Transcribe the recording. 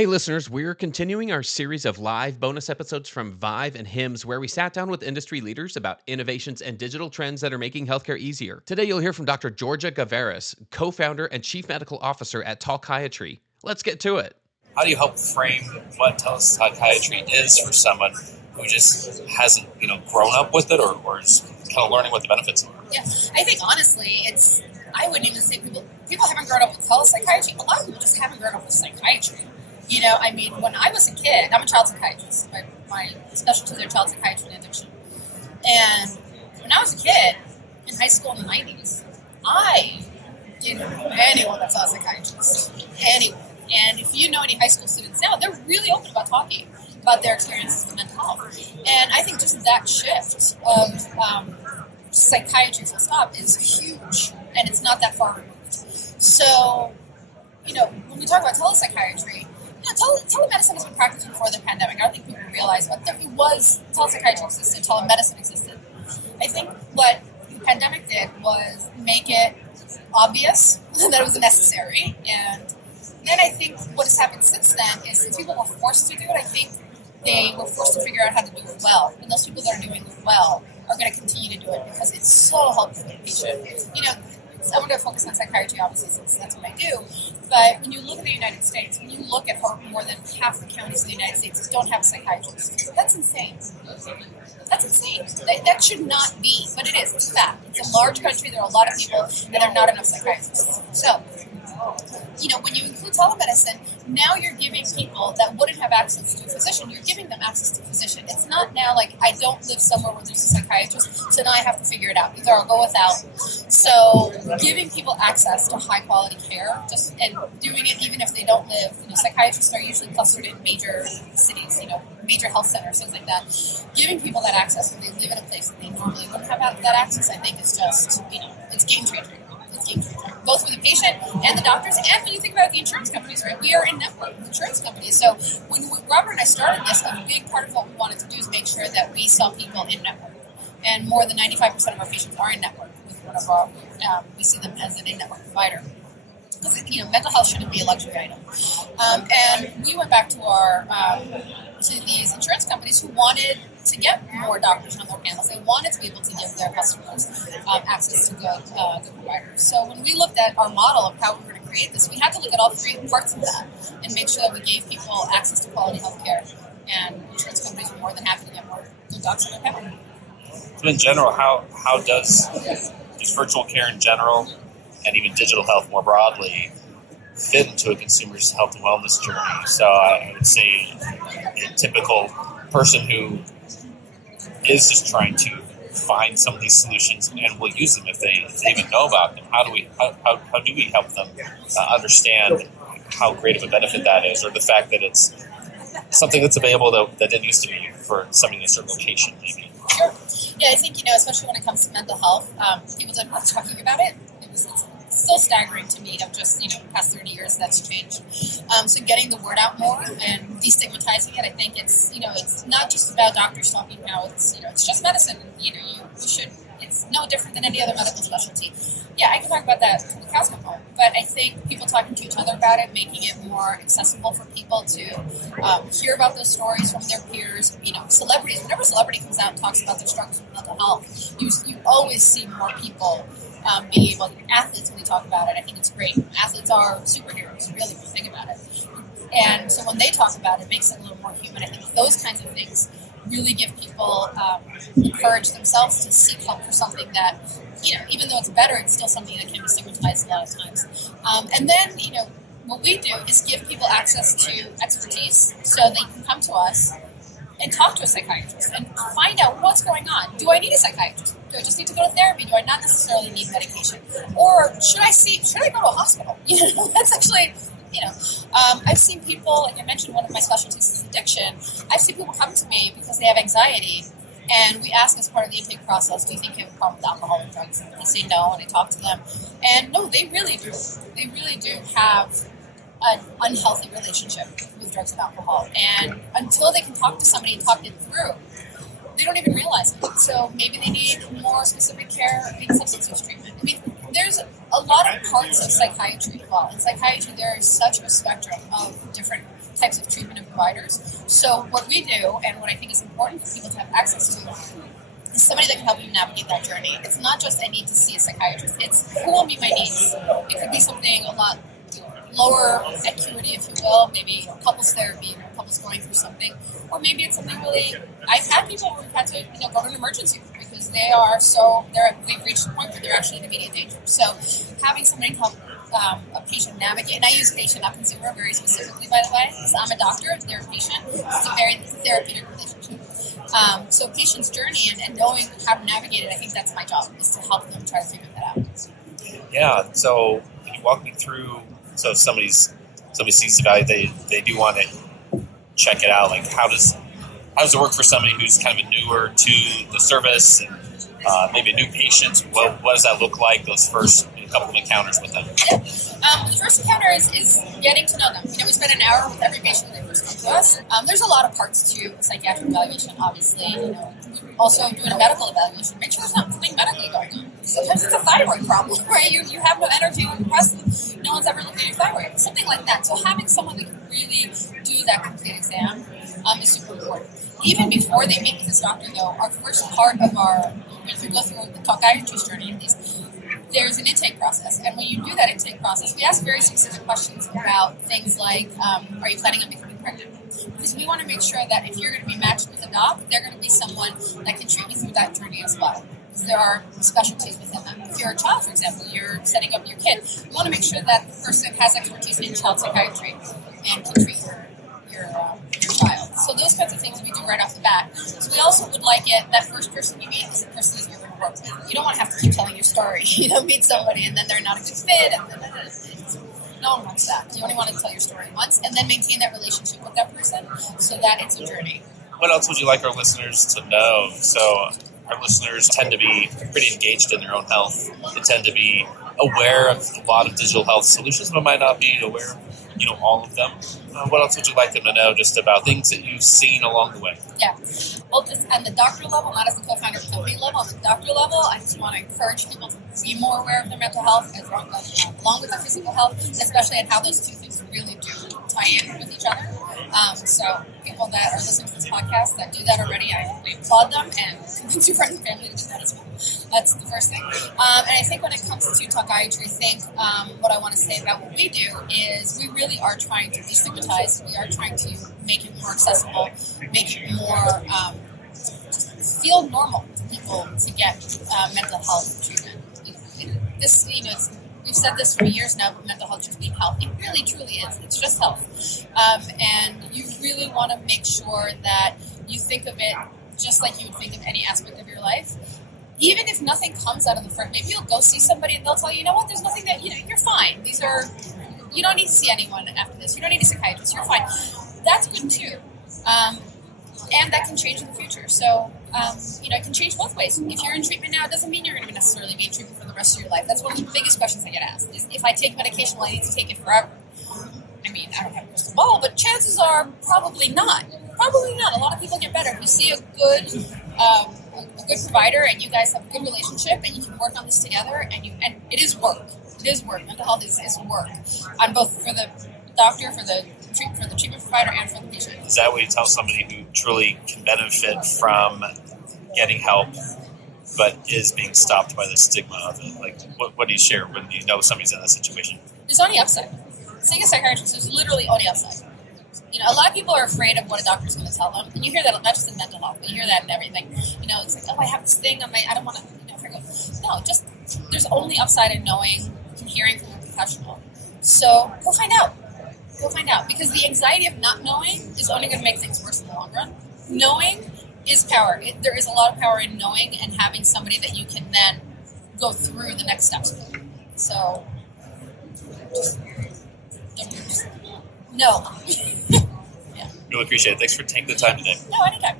Hey, listeners, we're continuing our series of live bonus episodes from ViVE and HIMSS, where we sat down with industry leaders about innovations and digital trends that are making healthcare easier. Today, you'll hear from Dr. Georgia Gaveras, co-founder and chief medical officer at Talkiatry. Let's get to it. How do you help frame what telepsychiatry is for someone who just hasn't, grown up with it or is kind of learning what the benefits are? Yeah, I think honestly, I wouldn't even say people haven't grown up with telepsychiatry. A lot of people just haven't grown up with psychiatry. When I was a kid, I'm a child psychiatrist. My specialties are child psychiatry and addiction. And when I was a kid, in high school in the 90s, I didn't know anyone that saw a psychiatrist. Anyone. And if you know any high school students now, they're really open about talking about their experiences with mental health. And I think just that shift of psychiatry full stop is huge. And it's not that far removed. So, when we talk about telepsychiatry, telemedicine has been practiced before the pandemic. I don't think people realize, but telepsychiatry existed, telemedicine existed. I think what the pandemic did was make it obvious that it was necessary. And then I think what has happened since then is if people were forced to do it, I think they were forced to figure out how to do it well. And those people that are doing it well are going to continue to do it because it's so helpful for the patient. I want to focus on psychiatry, obviously, since that's what I do. But when you look at the United States, when you look at how more than half the counties in the United States don't have a psychiatrist, that's insane. That's insane. That should not be, but it is. It's fact. It's a large country. There are a lot of people, and there are not enough psychiatrists. So, when you include telemedicine, now you're giving people that wouldn't have access to a physician, you're giving them access to a physician. It's not now like I don't live somewhere where there's a psychiatrist, so now I have to figure it out. Either I'll go without. So giving people access to high quality care, and doing it even if they don't live, psychiatrists are usually clustered in major cities, major health centers, things like that. Giving people that access when they live in a place that they normally wouldn't have that access, I think is just, it's game changing. Both for the patient and the doctors, and when you think about it, the insurance companies, right? We are in network with insurance companies. So when Robert and I started this, a big part of what we wanted to do is make sure that we saw people in network. And more than 95% of our patients are in network with one of our, we see them as an in-network provider. Because, mental health shouldn't be a luxury item. And we went back to to these insurance companies who wanted to get more doctors on their panels. They wanted to be able to give their customers access to good providers. So when we looked at our model of how we were going to create this, we had to look at all three parts of that and make sure that we gave people access to quality health care. And insurance companies were more than happy to get more good docs on their panel. So in general, how does just virtual care in general and even digital health more broadly fit into a consumer's health and wellness journey? So I would say a typical person who is just trying to find some of these solutions and will use them if they even know about them. How do we help them understand how great of a benefit that is, or the fact that it's something that's available that didn't used to be for somebody in a certain location, maybe? Sure. Yeah, I think, especially when it comes to mental health, people don't like talking about it. It's still staggering to me of just, the past 30 years that's changed. So getting the word out more and destigmatizing it, I think it's not just about doctors talking how it's just medicine. You should, it's no different than any other medical specialty. Yeah, I can talk about that from the cows come home, but I think people talking to each other about it, making it more accessible for people to hear about those stories from their peers. Celebrities, whenever a celebrity comes out and talks about their struggles with mental health, you always see more people being able, athletes, when they talk about it, I think it's great. Athletes are superheroes, really, when you think about it. And so when they talk about it, it makes it a little more human. I think those kinds of things really give people encourage themselves to seek help for something that, even though it's better, it's still something that can be stigmatized a lot of times. And then, what we do is give people access to expertise so they can come to us and talk to a psychiatrist and find out what's going on. Do I need a psychiatrist? Do I just need to go to therapy? Do I not necessarily need medication? Or should I go to a hospital? That's actually, I've seen people, like I mentioned, one of my specialties is addiction. I've seen people come to me because they have anxiety, and we ask as part of the intake process, do you think you have a problem with alcohol and drugs? And they say no, and I talk to them. And no, they really do. They really do have an unhealthy relationship with drugs and alcohol. And until they can talk to somebody and talk it through, they don't even realize it. So maybe they need more specific care in substance use treatment. There's a lot of parts of psychiatry as well. In psychiatry, there is such a spectrum of different types of treatment and providers. So what we do, and what I think is important for people to have access to, is somebody that can help you navigate that journey. It's not just I need to see a psychiatrist. It's who will meet my needs. It could be something a lot lower acuity, if you will, maybe couples therapy, or couples going through something, or maybe it's something really. I've had people who've had to go to an emergency room because they've reached a point where they're actually in immediate danger. So having somebody help a patient navigate, and I use patient up and zero very specifically, by the way, because I'm a doctor, they're a patient. It's a very therapeutic relationship. So patient's journey and knowing how to navigate it, I think that's my job, is to help them try to figure that out. Yeah. So can you walk me through? So if somebody sees the value, they do want to check it out. Like how does it work for somebody who's kind of newer to the service and maybe a new patient? What does that look like? Those first couple of encounters with them. The first encounter is getting to know them. We spend an hour with every patient when they first come to us. There's a lot of parts to psychiatric evaluation, obviously. Also doing a medical evaluation. Make sure there's not something medically going on. Sometimes it's a thyroid problem, right? You have no energy when you're depressed. No one's ever looked at your thyroid. Something like that. So having someone that can really do that complete exam is super important. Even before they meet with this doctor, though, our first part of if you go through the Talkiatry journey, there's an intake process. And when you do that intake process, we ask very specific questions about things like, are you planning on becoming pregnant? Because we want to make sure that if you're going to be matched with a doc, they're going to be someone that can treat you through that journey as well. Because there are specialties within them. If you're a child, for example, you're setting up your kid, you want to make sure that the person has expertise in child psychiatry and can treat your child. So those kinds of things we do right off the bat. So we also would like it, that first person you meet is the person that you're going to work with. You don't want to have to keep telling your story. Meet somebody and then they're not a good fit. No one wants that. You only want to tell your story once and then maintain that relationship with that person so that it's a journey. What else would you like our listeners to know? So our listeners tend to be pretty engaged in their own health. They tend to be aware of a lot of digital health solutions, but might not be aware of all of them. What else would you like them to know just about things that you've seen along the way? Yeah. Well, just on the doctor level, not as the co-founder of the company level, on the doctor level, I just want to encourage people to be more aware of their mental health along with their physical health, especially and how those two things really do tie in with each other. So people that are listening to this podcast that do that already, we applaud them and convince your friends and family to do that as well. That's the first thing. And I think when it comes to Talkiatry, what I want to say about what we do is we really are trying to destigmatize. We are trying to make it more accessible, make it more just feel normal to people to get mental health treatment. We've said this for years now, but mental health just being health. It really, truly is. It's just health. And you really want to make sure that you think of it just like you would think of any aspect of your life. Even if nothing comes out of the front, maybe you'll go see somebody and they'll tell you, there's nothing that, you're fine. You don't need to see anyone after this. You don't need a psychiatrist. You're fine. That's good too. And that can change in the future. So, it can change both ways. If you're in treatment now, it doesn't mean you're going to necessarily be in treatment for the rest of your life. That's one of the biggest questions I get asked is, if I take medication, will I need to take it forever? I don't have a crystal ball, but chances are probably not. Probably not. A lot of people get better. If you see a good provider and you guys have a good relationship and you can work on this together, and it is work. It is work. Mental health is work on both for the doctor, for the treatment provider, and for the patient. Is that what you tell somebody who truly can benefit from getting help, but is being stopped by the stigma of it? Like, what do you share when you know somebody's in that situation? There's only upside. Seeing a psychiatrist is literally only upside. A lot of people are afraid of what a doctor's going to tell them, and you hear that not just in mental health, but you hear that in everything. It's like, I have this thing on I don't want to. No, just there's only upside in knowing and hearing from a professional. So go find out. Go find out, because the anxiety of not knowing is only going to make things worse in the long run. Knowing is power. There is a lot of power in knowing and having somebody that you can then go through the next steps with. So, just no. Yeah. Really appreciate it. Thanks for taking the time today. No, anytime.